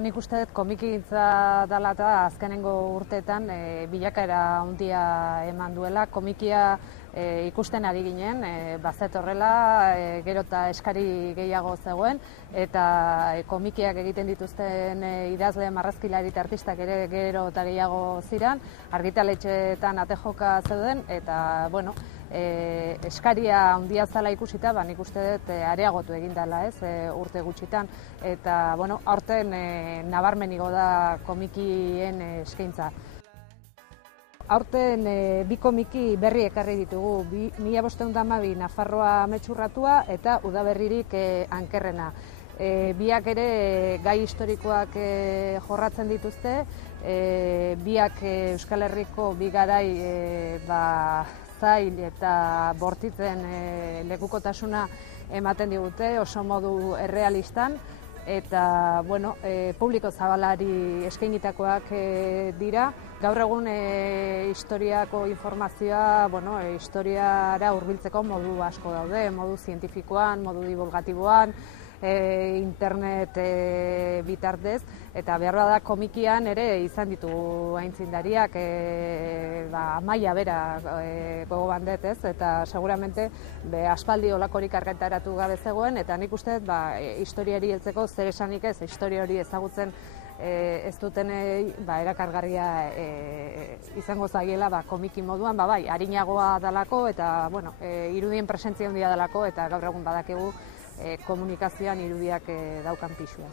Nik uste dut komikigintza dela eta azkenengo urteetan bilakaera handia eman duela. Komikia ikusten ari ginen, bazetorrela, gero eta eskari gehiago zegoen, eta komikiak egiten dituzten idazle, marrazkilari eta artistak ere gero eta gehiago ziren, argitaletxeetan atejoka zeuden, eta bueno, eskaria handia zela ikusita, nik uste dut areagotu egin dela urte gutxitan, eta bueno, aurten nabarmenigo da komikien eskaintza. Aurten bi komiki berri ekarri ditugu, 1512 Nafarroa Ametsurratua eta Udaberririk Ankerrena. Biak ere gai historikoak jorratzen dituzte, biak Euskal Herriko bi garai zail eta bortitzen lekukotasuna ematen digute, oso modu errealistan, eta bueno, publiko zabalari eskainitakoak dira. Gaur egun historiako informazioa, historiara hurbiltzeko modu asko daude, modu zientifikoan, modu divulgatiboan, internet bitartez, eta behar da komikian ere izan ditugu aintzindariak, Amaia bera gogo bandet, eta seguramente aspaldi olakorik argitaratu gabe zegoen, eta nik uste historiari heltzeko zer esanik ez, historia hori ezagutzen ez duten erakargarria izango zaiela komiki moduan, bai, arinagoa dalako eta irudien presentzia handia dalako, eta gaur egun badakigu komunikazioan irudiak daukan pixua.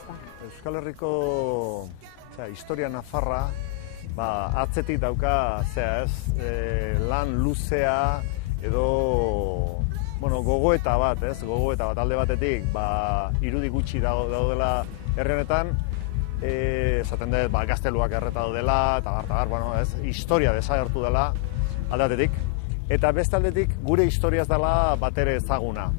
Euskal Herriko historia nafarra atzetik dauka lan luzea edo gogoeta bat, alde batetik irudi gutxi daudela herri honetan, esaten dut gazteluak erreta daudela, eta historia desagertu dela alde batetik, eta beste aldetik gure historia ez dela batere ezaguna.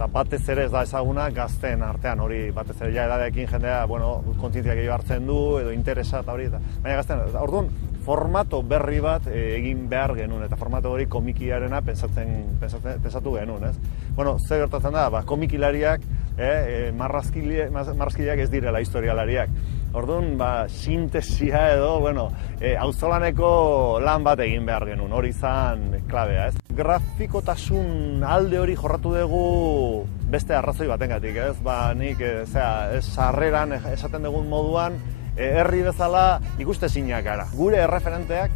Eta batez ere ez da ezaguna gazteen artean, hori batez ere edadeekin jendea kontzientzia gehiago hartzen du, edo interesa eta hori. Baina gazteen, orduan, formato berri bat egin behar genuen, eta formato hori komikiarena pensatu genuen, ez? Zer gertatzen da, komikilariak, marrazkileak ez direla historialariak. Orduan, sintesia edo, auzolaneko lan bat egin behar genuen, hori izan klabea, ez? Grafikotasun alde hori jorratu dugu beste arrazoi batengatik, ez? Nik, sarreran esaten dugun moduan, herri bezala ikustezinak gara. Gure erreferenteak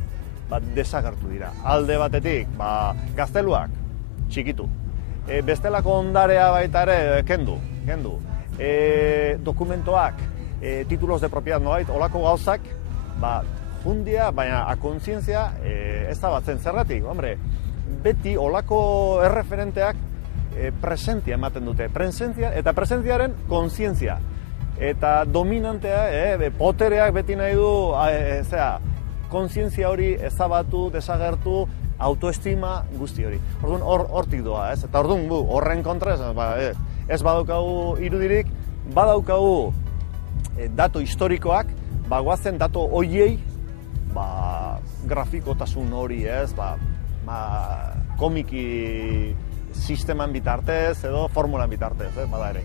desagertu dira. Alde batetik, gazteluak, txikitu. Bestelako ondarea baita ere, kendu. Dokumentoak, titulos de propiedad nolait, olako gauzak, jundia, baina a kontzientzia ez da batzen zergatik. Beti olako erreferenteak presentzia ematen dute. Eta presentziaren kontzientzia. Eta dominantea, potereak beti nahi du, kontzientzia hori ezabatu, desagertu, autoestima guzti hori. Orduan hortik doa, ez? Eta orduan horren kontra ez badaukagu irudirik, badaukagu dato historikoak, goazen dato hoiei, grafikotasun hori, ez? Komiki sisteman bitartez edo formulan bitartez, bada ere.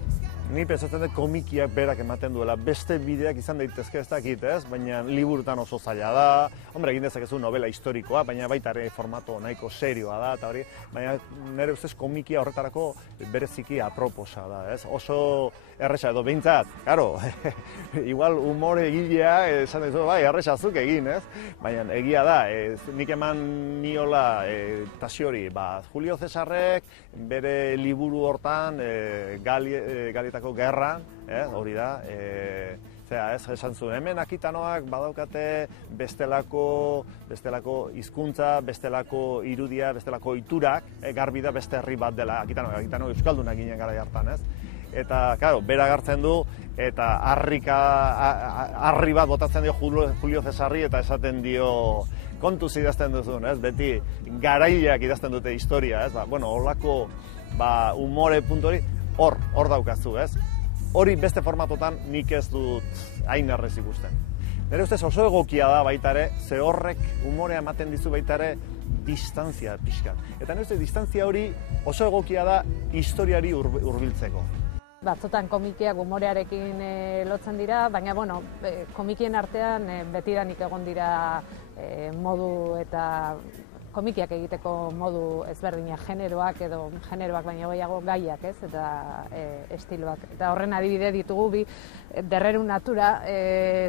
Ni pentsatzen dut komikiak berak ematen duela, beste bideak izan daitezke ez dakit, ez? Baina liburutan oso zaila da, egin dezakezu novela historikoa, baina baita ere formato nahiko serioa da, eta hori, baina nire ustez komikia horretarako bereziki aproposa da, ez? Oso erresa edo behintzat, karo, igual humore egilea, esan dizu, erresa zuk egin, ez? Baina egia da, nik eman niola tasiori, Julio Cesarrek bere liburu hortan, Galietako gerran, hori da, esan zuen, hemen akitanoak badaukate bestelako hizkuntza, bestelako irudia, bestelako ohiturak, garbi da beste herri bat dela, akitano euskaldunak ginen gara hartan, ez? Eta, claro, bera agertzen du, eta harri bat botatzen dio Julio Cesarri, eta esaten dio kontuz idazten duzun, ez? Beti garaileak idazten dute historia, ez? Horlako humore puntu hori, hor daukazu, ez? Hori beste formatotan nik ez dut hain errez ikusten. Nire ustez oso egokia da baita ere, ze horrek umorea ematen dizu baita ere distantzia pixka. Eta nire ustez distantzia hori oso egokia da historiari hurbiltzeko. Batzotan komikiak umorearekin lotzen dira, baina bueno, komikien artean betidanik egon dira modu eta komikiak egiteko modu ezberdinak, generoak edo generoak baina gehiago gaiak, ez, eta estiloak. Eta horren adibide ditugu bi Derreru Natura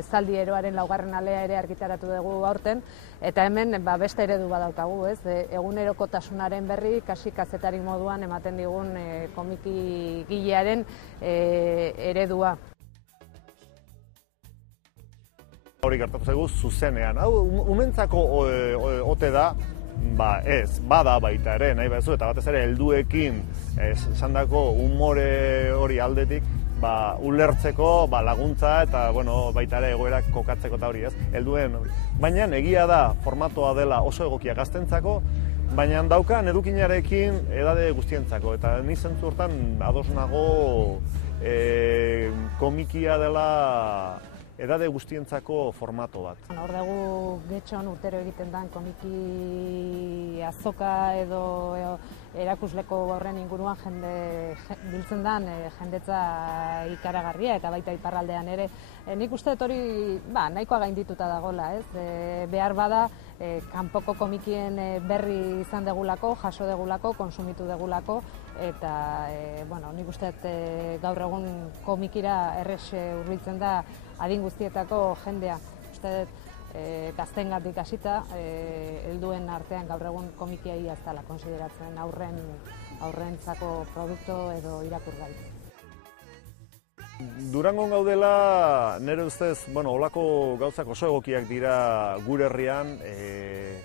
zaldi eroaren 4. alea ere argitaratu dugu aurten, eta hemen beste eredu badaukagu, ez, egunerokotasunaren berri kasi kazetari moduan ematen digun komiki gilearen eredua. Hori gertatu zaigu zuzenean. Hau, umentzako ote da, ez, bada baita ere, nahi bezu, eta batez ere helduekin esandako umore hori aldetik, ulertzeko laguntza eta baita ere egoerak kokatzeko eta hori, ez, helduen. Baina egia da formatoa dela oso egokia gaztentzako, baina daukan edukinarekin edade guztientzako, eta ni zentzu hortan ados nago komikia dela edade guztientzako formato bat. Hor dugu getxon urtero egiten den komiki azoka edo erakusleko horren inguruan biltzen den jendetza ikaragarria eta baita iparraldean ere. Nik uste dut hori nahikoa gaindituta dagoela, ez? Behar bada kanpoko komikien berri izan degulako, jaso degulako, konsumitu degulako, eta nik uste dut gaur egun komikira errex hurbiltzen da adin guztietako jendea. Uste dut gaztengatik hasita, helduen artean gaur egun komikia ia ez dela konsideratzen aurrentzako produktu edo irakurgai. Durangon gaudela, nire ustez, holako gauzak oso egokiak dira gure herrian,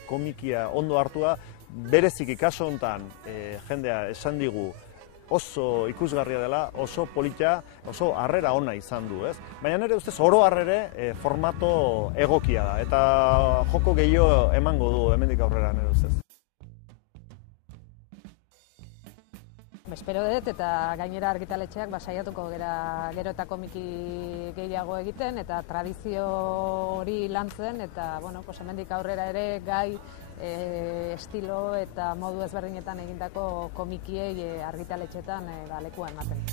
komikia ondo hartua, bereziki kaso honetan jendea esan digu oso ikusgarria dela, oso polita, oso harrera ona izan du, ez? Baina nire ustez oro harrere formato egokia da, eta joko gehiago emango du hemendik aurrera nire ustez. Espero dut eta gainera argitaletxeak saiatuko gero eta komiki gehiago egiten eta tradizio hori lantzen eta hemendik aurrera ere gai, estilo eta modu ezberdinetan egindako komikiei argitaletxetan lekua ematen.